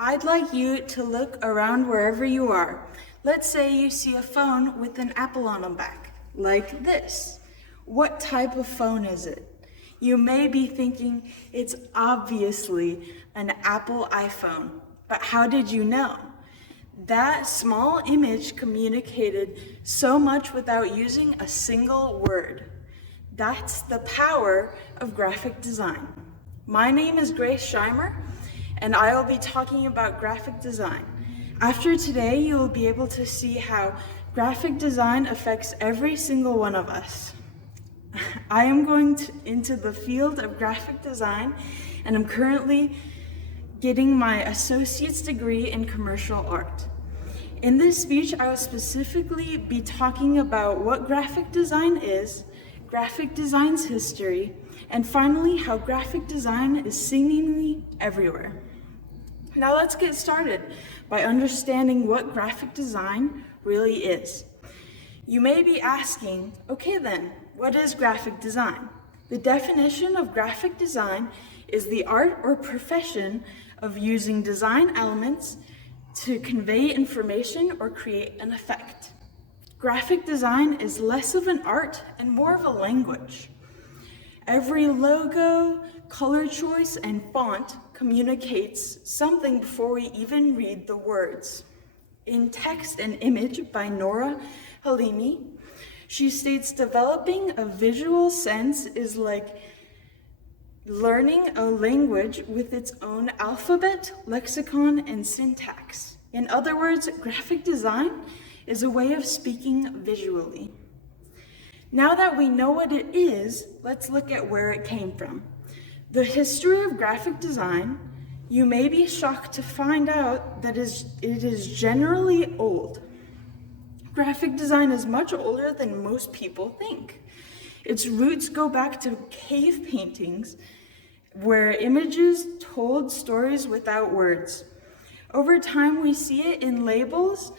I'd like you to look around wherever you are. Let's say you see a phone with an apple on the back, like this. What type of phone is it? You may be thinking it's obviously an Apple iPhone, but how did you know? That small image communicated so much without using a single word. That's the power of graphic design. My name is Grace Shimer, and I will be talking about graphic design. After today, you will be able to see how graphic design affects every single one of us. I am going into the field of graphic design, and I'm currently getting my associate's degree in commercial art. In this speech, I will specifically be talking about what graphic design is, graphic design's history, and finally, how graphic design is seemingly everywhere. Now let's get started by understanding what graphic design really is. You may be asking, okay then, what is graphic design? The definition of graphic design is the art or profession of using design elements to convey information or create an effect. Graphic design is less of an art and more of a language. Every logo, color choice, and font communicates something before we even read the words. In Text and Image by Nora Halimi, she states developing a visual sense is like learning a language with its own alphabet, lexicon, and syntax. In other words, graphic design is a way of speaking visually. Now that we know what it is, let's look at where it came from. The history of graphic design, you may be shocked to find out that it is generally old. Graphic design is much older than most people think. Its roots go back to cave paintings, where images told stories without words. Over time, we see it in labels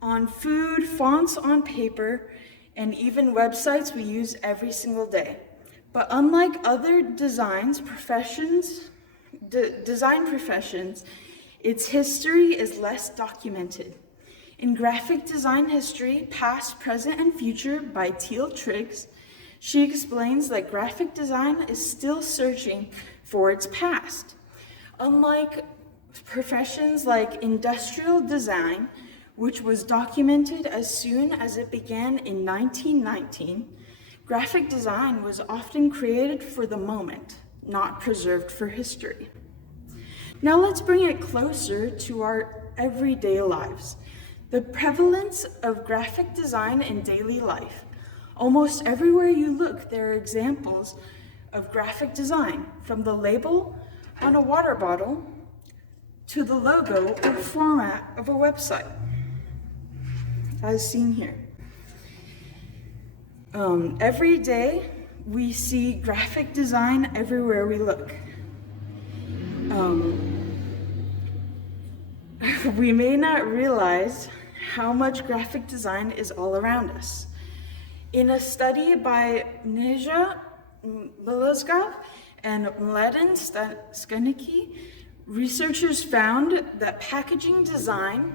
on food, fonts on paper, and even websites we use every single day. But unlike other design professions, its history is less documented. In Graphic Design History, Past, Present, and Future by Teal Triggs, she explains that graphic design is still searching for its past. Unlike professions like industrial design, which was documented as soon as it began in 1919, graphic design was often created for the moment, not preserved for history. Now let's bring it closer to our everyday lives. The prevalence of graphic design in daily life. Almost everywhere you look, there are examples of graphic design, from the label on a water bottle to the logo or format of a website, as seen here. Every day, we see graphic design everywhere we look. We may not realize how much graphic design is all around us. In a study by Neja Milozgov and Mladen Skanicki, researchers found that packaging design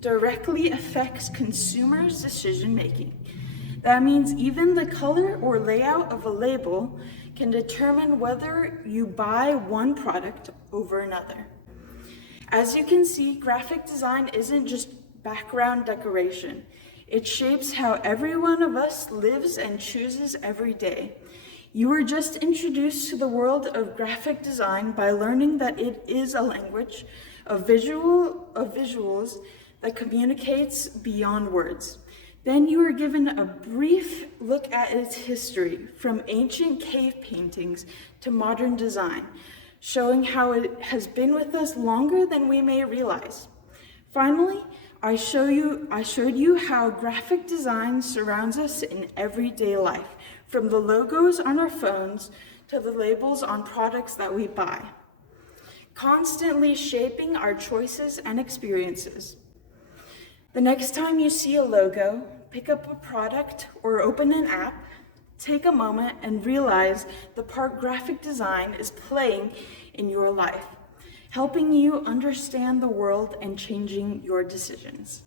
directly affects consumers' decision-making. That means even the color or layout of a label can determine whether you buy one product over another. As you can see, graphic design isn't just background decoration. It shapes how every one of us lives and chooses every day. You were just introduced to the world of graphic design by learning that it is a language of visuals that communicates beyond words. Then you are given a brief look at its history, from ancient cave paintings to modern design, showing how it has been with us longer than we may realize. Finally, I showed you how graphic design surrounds us in everyday life, from the logos on our phones to the labels on products that we buy, constantly shaping our choices and experiences. The next time you see a logo, pick up a product, or open an app, take a moment and realize the part graphic design is playing in your life. helping you understand the world and changing your decisions.